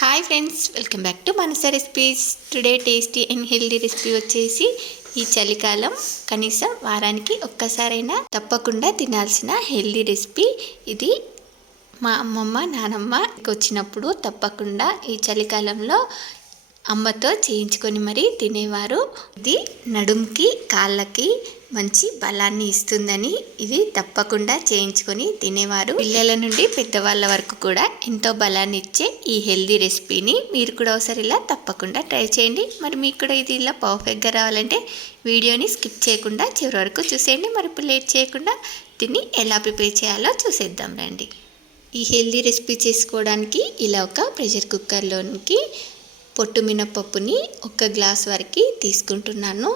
Hi friends, welcome back to Manasa recipes. Today tasty and healthy recipe వచ్చేసి ఈ చలికాలం కనీసం వారానికి ఒక్కసారైనా తప్పకుండా తినాల్సిన హెల్దీ రెసిపీ ఇది. మా అమ్మమ్మ నానమ్మ వచ్చినప్పుడు తప్పకుండా ఈ చలికాలంలో అమ్మతో చేయించుకొని మరీ తినేవారు. ఇది నడుంకి కాళ్ళకి మంచి బలాన్ని ఇస్తుందని ఇది తప్పకుండా చేయించుకొని తినేవారు. పిల్లల నుండి పెద్దవాళ్ళ వరకు కూడా ఎంతో బలాన్ని ఇచ్చే ఈ హెల్దీ రెసిపీని మీరు కూడా ఒకసారి ఇలా తప్పకుండా ట్రై చేయండి. మరి మీకు కూడా ఇది ఇలా పర్ఫెక్ట్గా రావాలంటే వీడియోని స్కిప్ చేయకుండా చివరి వరకు చూసేయండి. మరి ఇప్పుడు లేట్ చేయకుండా దీన్ని ఎలా ప్రిపేర్ చేయాలో చూసేద్దాం రండి. ఈ హెల్దీ రెసిపీ చేసుకోవడానికి ఇలా ఒక ప్రెషర్ కుక్కర్లోనికి పొట్టు మినపప్పుని 1 గ్లాస్ వరకు తీసుకుంటున్నాను.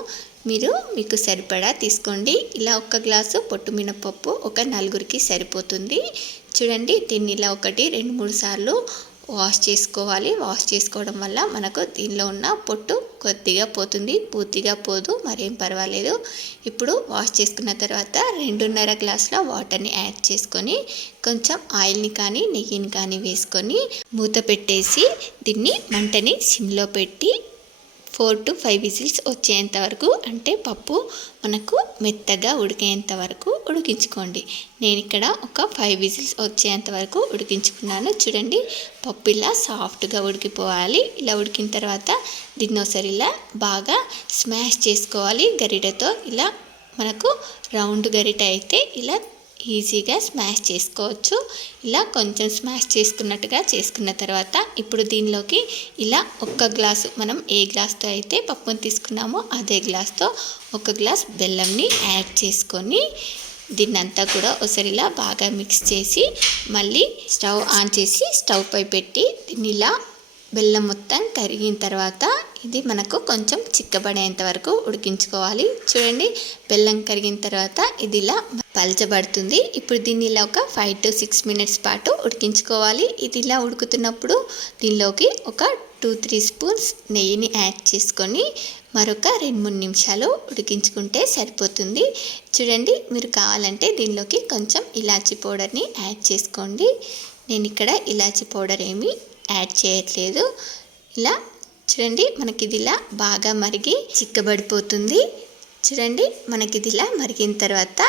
మీకు సరిపడా తీసుకోండి. ఇలా 1 గ్లాసు పొట్టు మినపప్పు ఒక నలుగురికి సరిపోతుంది. చూడండి, దీన్ని ఇలా 1, 2, 3 సార్లు వాష్ చేసుకోవాలి. వాష్ చేసుకోవడం వల్ల మనకు దీనిలో ఉన్న పొట్టు కొద్దిగా పోతుంది, పూర్తిగా పోదు, మరేం పర్వాలేదు. ఇప్పుడు వాష్ చేసుకున్న తర్వాత 2.5 గ్లాసుల వాటర్ని యాడ్ చేసుకొని కొంచెం ఆయిల్ని కానీ నెయ్యిని కానీ వేసుకొని మూత పెట్టేసి దీన్ని మంటని సిమ్లో పెట్టి 4 to 5 విజిల్స్ వచ్చేంత వరకు, అంటే పప్పు మనకు మెత్తగా ఉడికేంత వరకు ఉడికించుకోండి. నేను ఇక్కడ ఒక 5 విజిల్స్ వచ్చేంత వరకు ఉడికించుకున్నాను. చూడండి, పప్పు ఇలా సాఫ్ట్గా ఉడికిపోవాలి. ఇలా ఉడికిన తర్వాత దీన్ని ఒకసారి ఇలా బాగా స్మాష్ చేసుకోవాలి గరిటెతో. ఇలా మనకు రౌండ్ గరిటె అయితే ఇలా ఈజీగా స్మాష్ చేసుకోవచ్చు. ఇలా కొంచెం స్మాష్ చేసుకున్నట్టుగా చేసుకున్న తర్వాత ఇప్పుడు దీనిలోకి ఇలా 1 గ్లాసు, మనం ఏ గ్లాస్తో అయితే పప్పుని తీసుకున్నామో అదే గ్లాస్తో 1 గ్లాస్ బెల్లంని యాడ్ చేసుకొని దీన్నంతా కూడా ఒకసారి ఇలా బాగా మిక్స్ చేసి మళ్ళీ స్టవ్ ఆన్ చేసి స్టవ్ పై పెట్టి దీన్ని ఇలా బెల్లం మొత్తం కరిగిన తర్వాత ఇది మనకు కొంచెం చిక్కబడేంత వరకు ఉడికించుకోవాలి. చూడండి, బెల్లం కరిగిన తర్వాత ఇది ఇలా పలచబడుతుంది. ఇప్పుడు దీన్ని ఇలా ఒక 5 to 6 మినిట్స్ పాటు ఉడికించుకోవాలి. ఇది ఇలా ఉడుకుతున్నప్పుడు దీనిలోకి ఒక 2-3 స్పూన్స్ నెయ్యిని యాడ్ చేసుకొని మరొక 2-3 నిమిషాలు ఉడికించుకుంటే సరిపోతుంది. చూడండి, మీరు కావాలంటే దీనిలోకి కొంచెం ఇలాచీ పౌడర్ని యాడ్ చేసుకోండి. నేను ఇక్కడ ఇలాచీ పౌడర్ ఏమీ యాడ్ చేయట్లేదు. ఇలా చూడండి, మనకి ఇది ఇలా బాగా మరిగి చిక్కబడిపోతుంది. చూడండి, మనకి ఇది ఇలా మరిగిన తర్వాత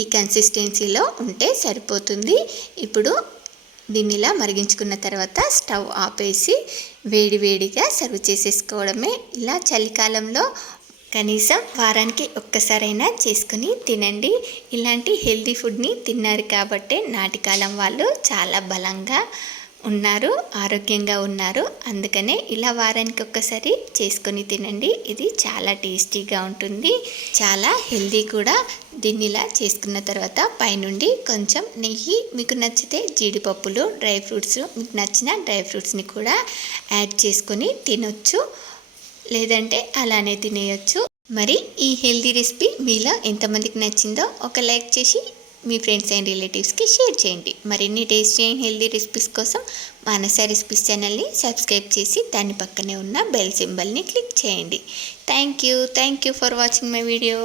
ఈ కన్సిస్టెన్సీలో ఉంటే సరిపోతుంది. ఇప్పుడు దీన్ని ఇలా మరిగించుకున్న తర్వాత స్టవ్ ఆపేసి వేడివేడిగా సర్వ్ చేసేసుకోవడమే. ఇలా చలికాలంలో కనీసం వారానికి ఒక్కసారైనా చేసుకుని తినండి. ఇలాంటి హెల్దీ ఫుడ్ని తిన్నారు కాబట్టే నాటికాలం వాళ్ళు చాలా బలంగా ఉన్నారు, ఆరోగ్యంగా ఉన్నారు. అందుకనే ఇలా వారానికి ఒక్కసారి చేసుకొని తినండి. ఇది చాలా టేస్టీగా ఉంటుంది, చాలా హెల్దీ కూడా. దీన్ని ఇలా చేసుకున్న తర్వాత పైనుండి కొంచెం నెయ్యి, మీకు నచ్చితే జీడిపప్పులు, డ్రై ఫ్రూట్స్, మీకు నచ్చిన డ్రై ఫ్రూట్స్ని కూడా యాడ్ చేసుకొని తినొచ్చు, లేదంటే అలానే తినేయచ్చు. మరి ఈ హెల్దీ రెసిపీ మీలో ఎంతమందికి నచ్చిందో ఒక లైక్ చేసి మీ ఫ్రెండ్స్ అండ్ రిలేటివ్స్కి షేర్ చేయండి. మరిన్ని టేస్టీ అండ్ హెల్దీ రెసిపీస్ కోసం మనస రెసిపీస్ ఛానల్ని సబ్స్క్రైబ్ చేసి దాని పక్కనే ఉన్న బెల్ సింబల్ని క్లిక్ చేయండి. Thank you for watching my video.